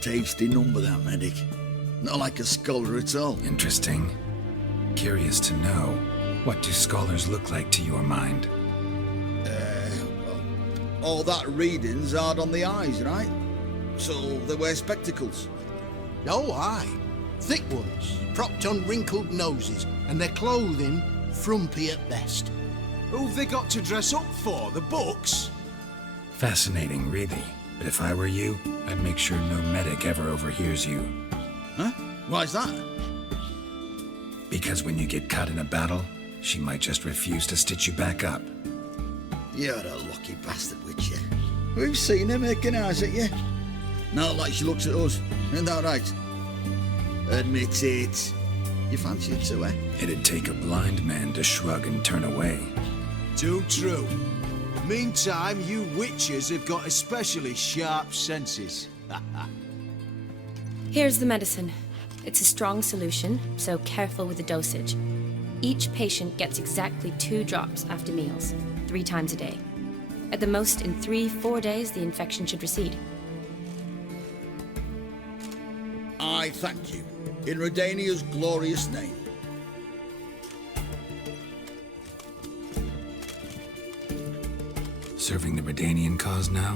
Tasty number, that medic. Not like a scholar at all. Interesting. Curious to know, what do scholars look like to your mind? Well, all that reading's hard on the eyes, right? So they wear spectacles. Oh, aye. Thick ones, propped on wrinkled noses, and their clothing frumpy at best. Who've they got to dress up for? The books? Fascinating, really. But if I were you, I'd make sure no medic ever overhears you. Huh? Why's that? Because when you get caught in a battle, she might just refuse to stitch you back up. You're a lucky bastard, Witcher. We've seen her making eyes at you. Not like she looks at us. Isn't that right? Admit it. You fancy it too, eh? It'd take a blind man to shrug and turn away. Too true. Meantime, you witches have got especially sharp senses. Here's the medicine. It's a strong solution, so careful with the dosage. Each patient gets exactly 2 drops after meals, 3 times a day. At the most, in 3-4 days, the infection should recede. I thank you. In Redania's glorious name. Serving the Redanian cause now?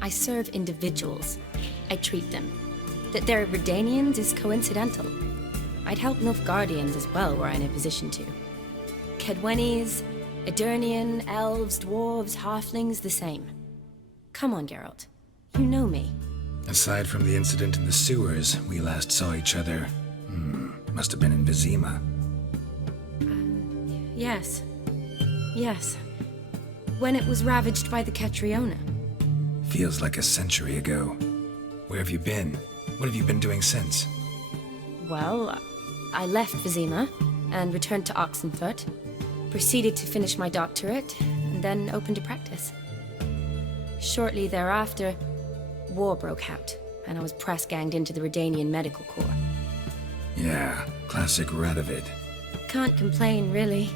I serve individuals. I treat them. That they're Redanians is coincidental. I'd help Nilfgaardians as well were I in a position to. Kedwenis, Edirnian, elves, dwarves, halflings, the same. Come on, Geralt. You know me. Aside from the incident in the sewers, we last saw each other. Must have been in Vizima. Yes. Yes. When it was ravaged by the Catriona. Feels like a century ago. Where have you been? What have you been doing since? Well, I left Vizima and returned to Oxenfurt. Proceeded to finish my doctorate, and then opened a practice. Shortly thereafter, war broke out, and I was press-ganged into the Redanian Medical Corps. Yeah, classic Radovid. Can't complain, really.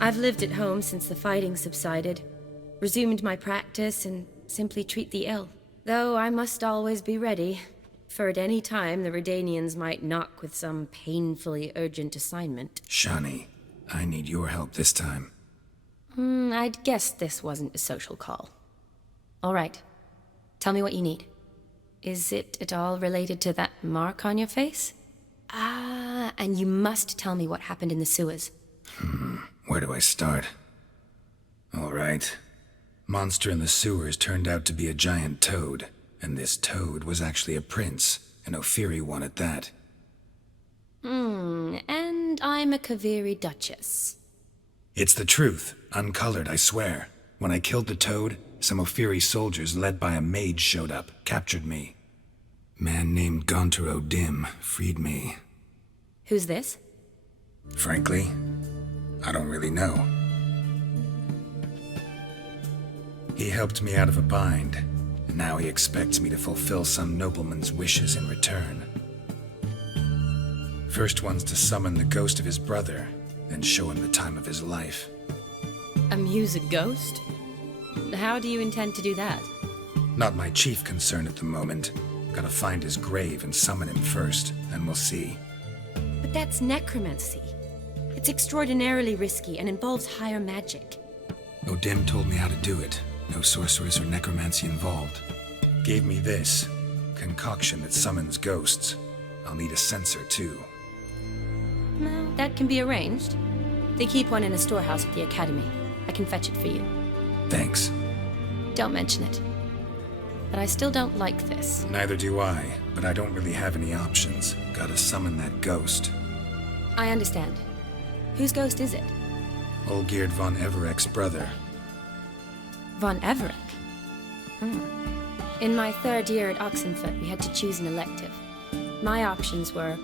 I've lived at home since the fighting subsided, resumed my practice, and simply treat the ill. Though I must always be ready, for at any time the Redanians might knock with some painfully urgent assignment. Shani, I need your help this time. I'd guessed this wasn't a social call. All right. Tell me what you need. Is it at all related to that mark on your face? Ah, and you must tell me what happened in the sewers. Where do I start? All right. Monster in the sewers turned out to be a giant toad, and this toad was actually a prince, an Ophiri one at that. And I'm a Kaviri Duchess. It's the truth, uncolored, I swear. When I killed the toad, some Ophiri soldiers led by a mage showed up, captured me. Man named Gontar O'Dim freed me. Who's this? Frankly, I don't really know. He helped me out of a bind, and now he expects me to fulfill some nobleman's wishes in return. First one's to summon the ghost of his brother, then show him the time of his life. Amuse a ghost? How do you intend to do that? Not my chief concern at the moment. Gotta find his grave and summon him first, then we'll see. But that's necromancy. It's extraordinarily risky and involves higher magic. O'Dim told me how to do it. No sorceress or necromancy involved. Gave me this concoction that summons ghosts. I'll need a censer too. Well, that can be arranged. They keep one in a storehouse at the academy. I can fetch it for you. Thanks. Don't mention it. But I still don't like this. Neither do I, but I don't really have any options. Gotta summon that ghost. I understand. Whose ghost is it? Olgierd von Everek's brother. Von Everek? In my 3rd year at Oxenfurt, we had to choose an elective. My options were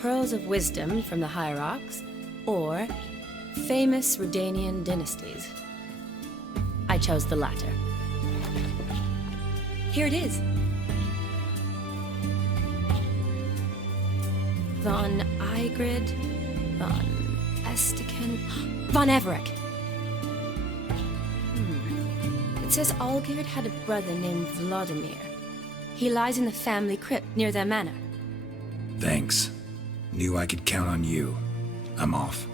Pearls of Wisdom from the Hierarchs, or Famous Redanian Dynasties. I chose the latter. Here it is. Von Igrid, von Estiken, von Everek. It says Olgierd had a brother named Vladimir. He lies in the family crypt near their manor. Thanks. Knew I could count on you. I'm off.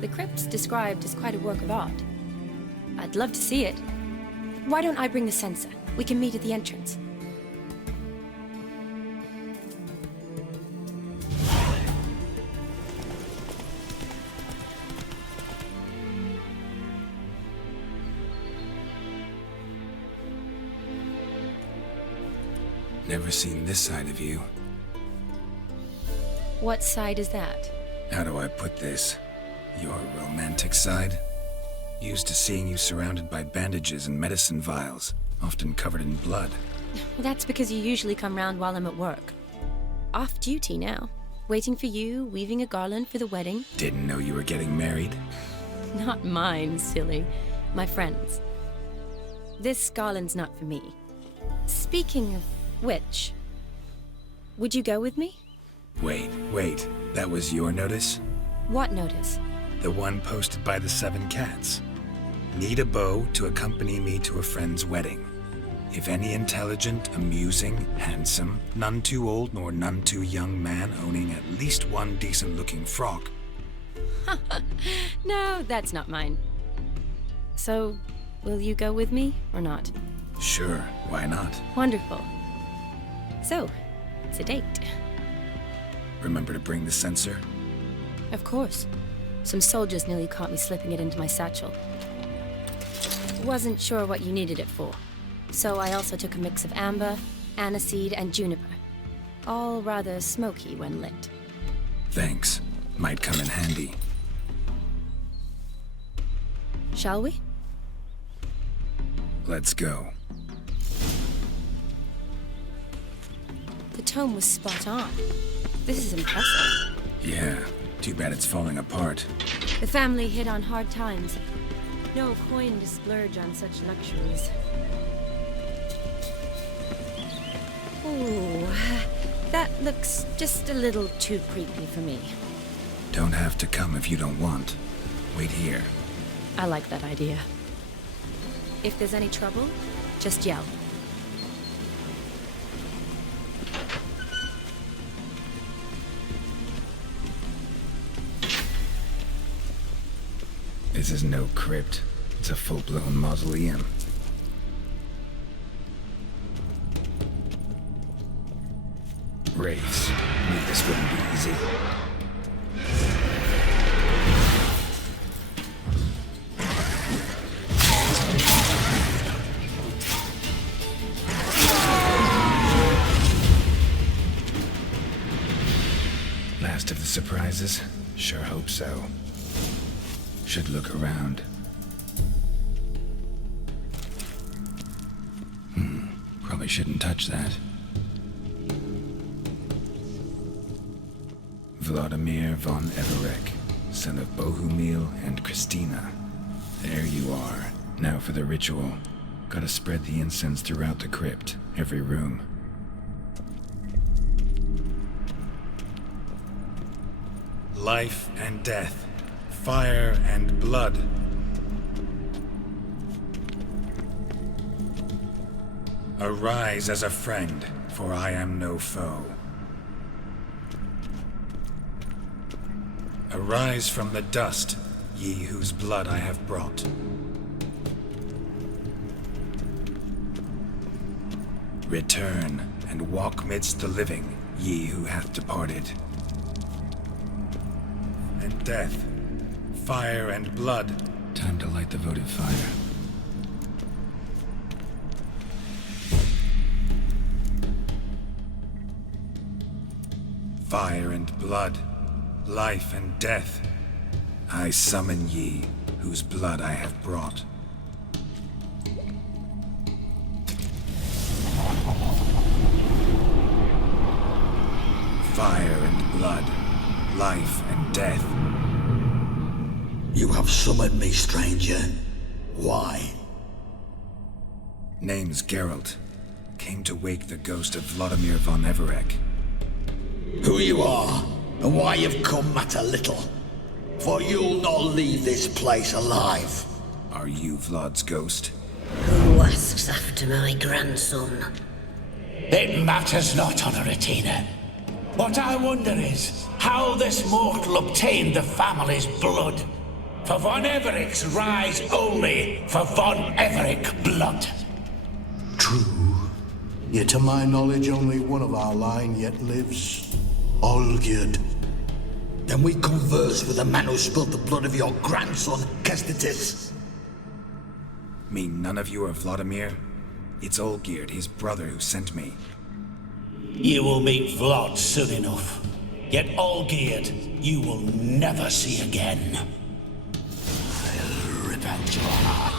The crypt's described as quite a work of art. I'd love to see it. Why don't I bring the censer? We can meet at the entrance. Never seen this side of you. What side is that? How do I put this? Your romantic side? Used to seeing you surrounded by bandages and medicine vials, often covered in blood. Well, that's because you usually come round while I'm at work. Off duty now. Waiting for you, weaving a garland for the wedding. Didn't know you were getting married. Not mine, silly. My friend's. This garland's not for me. Speaking of which, would you go with me? Wait. That was your notice? What notice? The one posted by the 7 Cats. Need a beau to accompany me to a friend's wedding. If any intelligent, amusing, handsome, none too old nor none too young man owning at least one decent-looking frock. No, that's not mine. So, will you go with me or not? Sure, why not? Wonderful. So, it's a date. Remember to bring the censer? Of course. Some soldiers nearly caught me slipping it into my satchel. Wasn't sure what you needed it for. So I also took a mix of amber, aniseed, and juniper. All rather smoky when lit. Thanks. Might come in handy. Shall we? Let's go. The tome was spot on. This is impressive. Yeah, too bad it's falling apart. The family hit on hard times. No coin to splurge on such luxuries. Ooh, that looks just a little too creepy for me. Don't have to come if you don't want. Wait here. I like that idea. If there's any trouble, just yell. This is no crypt. It's a full-blown mausoleum. Wraiths. Knew this wouldn't be easy. Last of the surprises? Sure hope so. Should look around. Probably shouldn't touch that. Vladimir von Everek, son of Bohumil and Christina. There you are. Now for the ritual. Gotta spread the incense throughout the crypt, every room. Life and death. Fire and blood. Arise as a friend, for I am no foe. Arise from the dust, ye whose blood I have brought. Return and walk midst the living, ye who hath departed. And death, fire and blood. Time to light the votive fire. Fire and blood, life and death. I summon ye, whose blood I have brought. Fire and blood, life and death. You have summoned me, stranger. Why? Name's Geralt. Came to wake the ghost of Vladimir von Everek. Who you are, and why you've come matter little. For you'll not leave this place alive. Are you Vlad's ghost? Who asks after my grandson? It matters not, Honoratina. What I wonder is how this mortal obtained the family's blood. For Von Everic's rise only for Von Everic blood. True. Yet to my knowledge, only one of our line yet lives. Olgierd. Then we converse with the man who spilled the blood of your grandson, Kestitis. Mean none of you are Vladimir? It's Olgierd, his brother, who sent me. You will meet Vlad soon enough. Yet Olgierd, you will never see again. I'll rip out your heart.